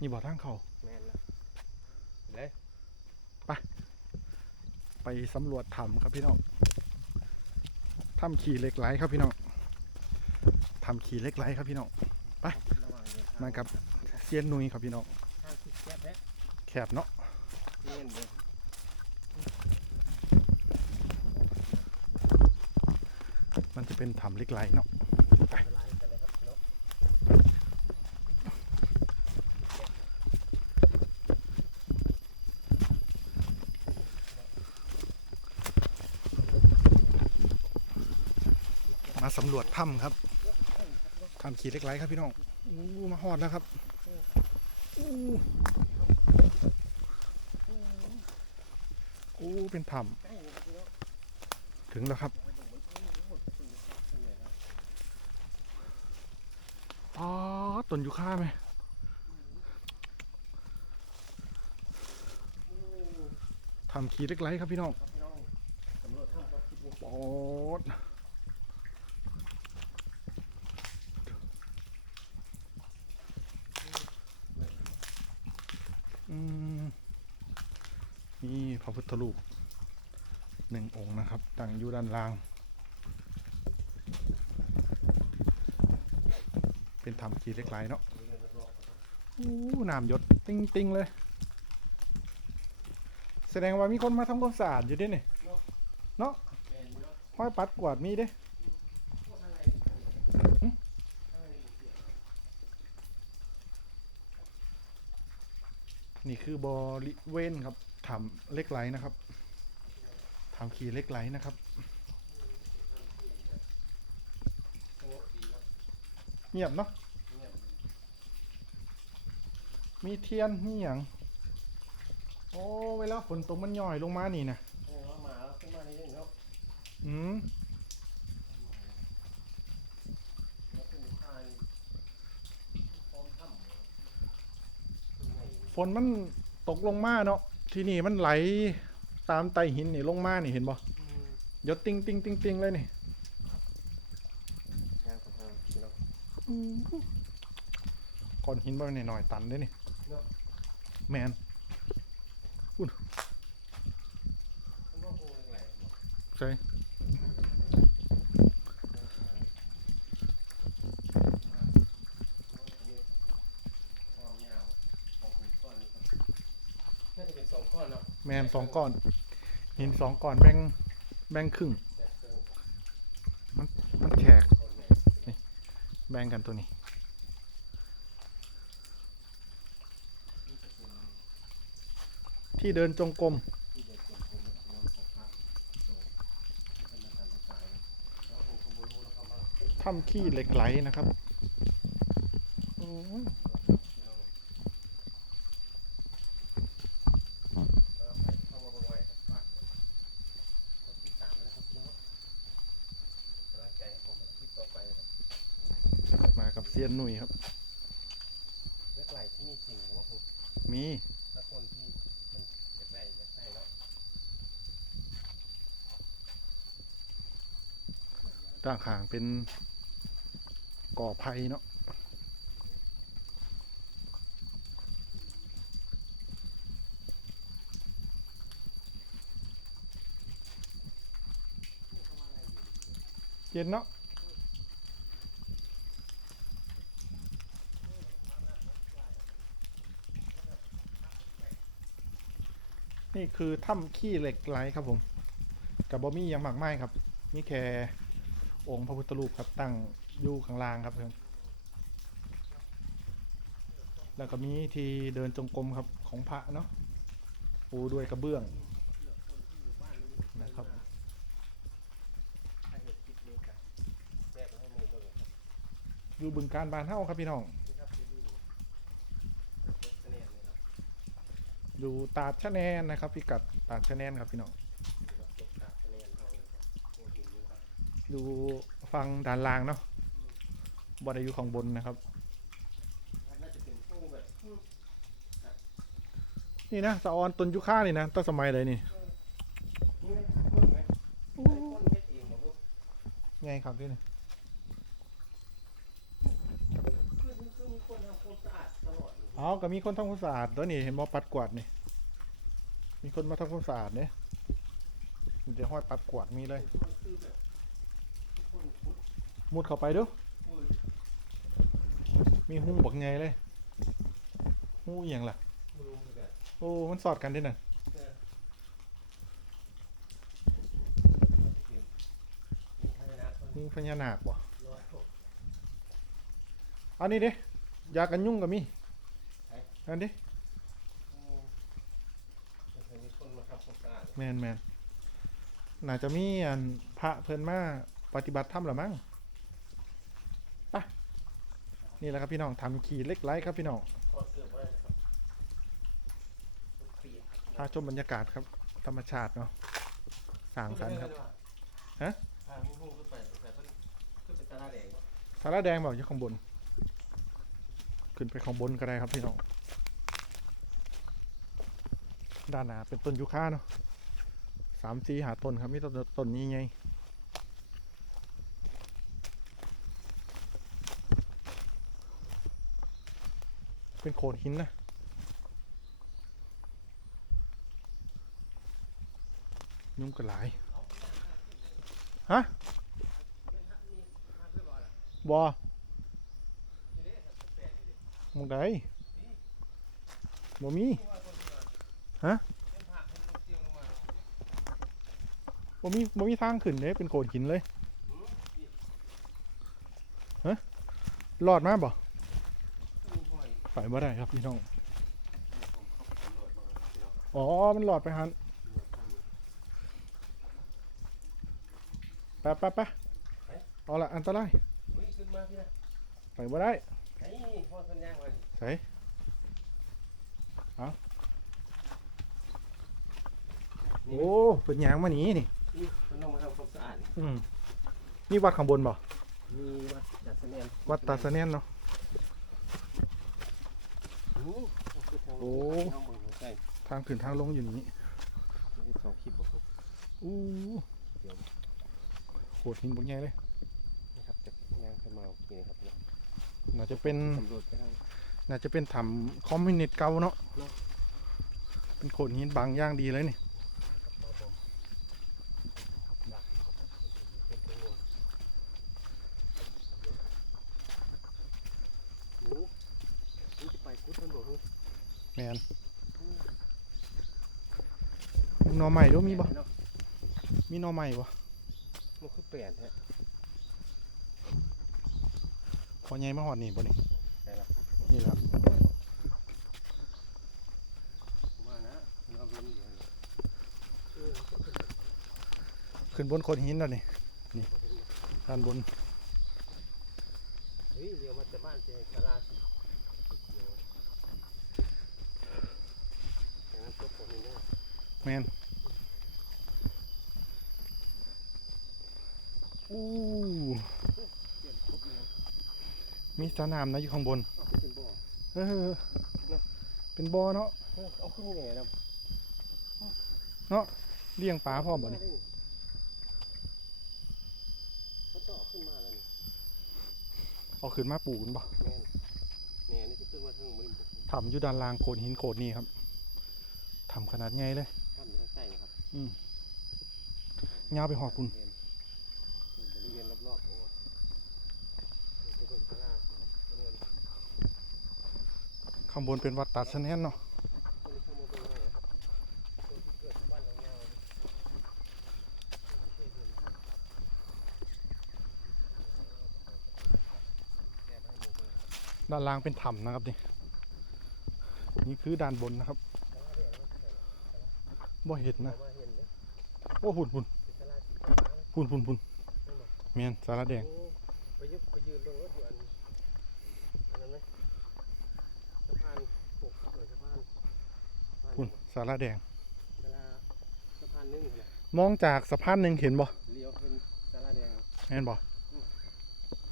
นี่บ่อทางเขาแม่นละเลยไปสำรวจถ้ำครับพี่น้องถ้ำขี่เหล็กไหลครับพี่น้องถ้ำขี่เหล็กไหลครับพี่น้องระวังเดินทางมากับเซียนนุยครับพี่น้องทางที่แคบแท้แคบเนาะเงี้ยเลยมันจะเป็นถ้ำเหล็กไหลเนาะ ไป ไปไล่กันเลยครับเนาะ มาสำรวจถ้ำครับถ้ำขี่เล็กไหลครับพี่น้องอู้มาหอดแล้วครับอู้อู้เป็นถ้ำถึงแล้วครับอ๋อต้นยูคาไหมทำขีเล็กไรครับพี่น้องครับพี่น้องสำรวจถ้ำครับคิดว่าปอดมนี่ พระพุทธรูปหนึ่งองค์นะครับ ตั้งอยู่ด้านล่าง เป็นทำขีเล็กๆเนาะอู้น้ำหยดติ้งติงๆเลย แสดงว่ามีคนมาทำความสะอาดอยู่ด้วยนี่ยเนาะห้อยปัดกวาดมีเด้ พวกอะไร หึ อะไรเสีย นี่คือบริเวณครับถามเล็กไหลนะครับถามขี่เล็กไหลนะครับโคตรดีครับเงียบเนาะเงียบมีเทียนมีอย่างโอ้เวลาฝนตกมันย่อยลงมานี่นะโอ้มามาแล้วขึ้นมานี่เนาะอืม แล้วขึ้นทางพร้อมถ้ำเป็นไง ฝ นมันตกลงมาเนาะที่นี่มันไหลตามไตหินนี่ลงมานี่เห็นบ่อืมหยดติงติงติงติงเลยนี่ทางของทางพี่น้องก้อนหินบ่หน่อยๆตันเลยนี่เนาะแมนมันก็โอ้ยแหลมเนาะใช่ ความยาวของหินก้อนนี้ครับน่าจะเป็นสองก้อนเนาะ แมนสองก้อน หินสองก้อนแบ่งแบ่งครึ่ง มันมันแฉกนี่แบ่งกันตัวนี้ ที่เดินจงกรมถ้ำขี้เหล็กไหลนะครับโอ้ย พี่น้องแล้วใครเข้ามาบ่อยๆครับฝากกดติดตามด้วยนะครับพี่น้องกำลังใจให้ผมในคลิปต่อไปนะครับ มากับเซียนหนุ่ยครับ เลือกไหลที่มีสิ่งว่าผมมีถ้าคนที่มันอยากได้อยากได้แล้วด้านข้างเป็นก่อไผ่เนาะเย็นเนาะ นี่คือถ้ำขี้เหล็กไหลครับผม กับบอมี่ยังหมักไม้ครับมีแค่องค์พระพุทธรูปครับตั้งอยู่ข้างล่างครับเพื่อนแล้วก็มีที่เดินจงกรมครับของพระเนาะปูด้วยกระเบื้องนะครับอยู่บึงการบานเฮ้าครับพี่น้อง ที่ครับที่ดูรถคะแนนเลยครับ อยู่ตาดชะแนนนะครับพี่กัดตาดชะแนนครับพี่น้องอยู่ฟังด้านล่างเนาะบไดอยู่ข้างบนนะครับ นี่นะสะออนตนยุค่านี่นะตั้งสมัยเลยนี่ไงครับนี่นะคือคือมีคนทำความสะอาดตลอด เอาก็มีคนทำความสะอาดตัวนี้เห็นบ่ปัดกวาดนี่ มีคนมาทำความสะอาดเนี่ยมันจะห้อยปัดกวาดมีเลย มุดเข้าไปดูมือมีหูบักไงเลย หูอย่างล่ะ โอ้ มันสอดกันด้วยน่ะเออให้นะหูพญานาคบ่อันนี้เด้ยากันยุ่งก็มี อันนี้อืมเดี๋ยวมีคนมาทำความสะอาดแมนแมนน่าจะมีอันพระเพิ่นมาปฏิบัติธรรมหรือมั้งไปะนี่แหละครับพี่น้องทำขี่เล็กไรครับพี่น้องถอดเสื้อไว้นะครับเปียกพาชมบรรยากาศครับ ธรรมชาติเนาะสร้างสรรค์ครับ ฮะทางมุ่งขึ้นไปแต่เพิ่นขึ้นไปตลาดแดงเนาะสาระแดงบอกอยู่ข้างบน ขึ้นไปข้างบนก็ได้ครับพี่น้อง ด้านหน้าเป็นต้นยูคาเนาะสามสี่หาต้นครับมีต้นต้นนี้ไงเป็นโขดหินนะยุ่งกันหลาย ฮะบอมึงไดบ่มี ฮะบ่มีบ่มีทางขึ้นเลยเป็นโขดหินเลยฮะรอดมาบ่ไปบ่ได้ครับพี่น้อง อ๋อ มันหลอดไปหันไปไปไปเอาละอันตรายขึ้นมาพี่นะไปบ่ได้ไอ้พ่อสัญญาณไว้ใส่เอา โอ้เป็นหยางมาหนีนี่นี่มันต้องมาทำความสะอาดอืมนี่วัดข้างบนบ่มีวัดดัดสะเนียนวัดตาสะเนียนเนาะโอ้ น้องเบิ่งหัวใจทางขึ้นทางลงอยู่นี้มีสองคลิปบอกครับอู้โหดหินบนใหญ่เลยนะครับจากงานขึ้นมาโอเคนะครับเนี่ยน่าจะเป็นสำรวจไปทาง น่าจะเป็นถ้ำคอมมิวนิสต์เก่าเนาะเนาะ เป็นโขดหินบางอย่างดีเลยนี่ มาบอกดักเป็นตัวหนูนี่จะไปพุทธนบอก แมนหน่อใหม่ด้วยมีบ่เนาะมีหน่อใหม่บ่มันคือเปลี่ยนฮะพอใหญ่มาหอดนี่บ่นี่ใช่ละนี่แหละผมว่านะเราเรียนอยู่นะเออขึ้นบนโขดหินแล้วนี่ นี่ด้านบนเฮ้ยเดี๋ยวมาจากบ้านเจอกะลาสิเดี๋ยวอย่างนั้นตัวผมเองเนี่ย แมนอู้เปลี่ยนทุกอย่างมีสระน้ำนะอยู่ข้างบนเอาขึ้นบ่อเออ เป็นบ่อเนาะ เออเอาขึ้นยังไงนะเลี้ยงปลาพร้อมบ่นี่เขาต้องเอาขึ้นมาแล้วนี่เอาขึ้นมาปลูกกันบ่แม่นเนี่ยนี่จะขึ้นมาถึงมันผมทำอยู่ด้านล่างโขดหินโขดนี่ครับ ทำขนาดใหญ่เลยทำอยู่ใกล้ๆนะครับยาวไปหอดปุ่นเรียนบริเวณรอบๆโอ้ยเดี๋ยวไปเบิ่งกะลาเงินข้างบนเป็นวัดตัดสะแนนเนาะคนที่เข้ามาเบิ่งเลยครับคนที่เกิดบ้านเราเงาเนี่ยไม่เคยเห็นแก้บ้านหมู่เบิ่งด้านล่างเป็นถ้ำนะครับนี่นี่คือด้านบนนะครับ กะลาเดี๋ยวเราใส่ บ่เห็นนะเอามาเห็นเลยโอ้หุ่นหุ่นเป็นกะลาสีฟ้าเลยหุ่นหุ่นหุ่นนั่นหรอเมียนสาระแดงโอ้ไปยืนไปยืนตรงรถอยู่อันอันนั้นไหมสะพานหกเออสะพานสะพานหุ่นสาระแดงกะลาสะพานหนึงนะมองจากสะพานหนึ่งเห็นบ่เลี้ยวเป็นกะลาแดงเห็นบ่เ